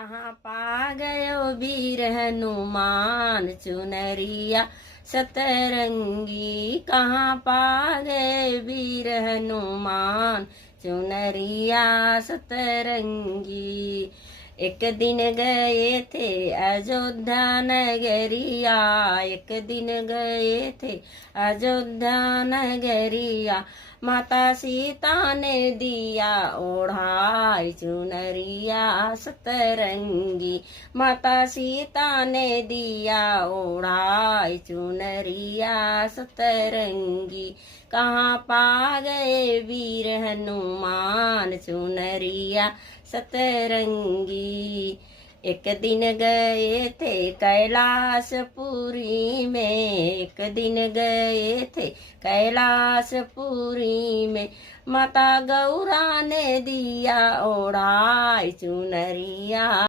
कहाँ पा गयो वीर हनुमान चुनरिया सतरंगी। कहाँ पा गए वीर हनुमान चुनरिया सतरंगी। एक दिन गए थे अयोध्या नगरिया, एक दिन गए थे अयोध्या नगरिया। माता सीता ने दिया ओढ़ाई चुनरिया सतरंगी। माता सीता ने दिया ओढ़ाई चुनरिया सतरंगी। कहाँ पा गए वीर हनुमान चुनरिया सतरंगी। एक दिन गए थे कैलाशपुरी में, एक दिन गए थे कैलाशपुरी में। माता गौरा ने दिया ओढ़ाई चुनरिया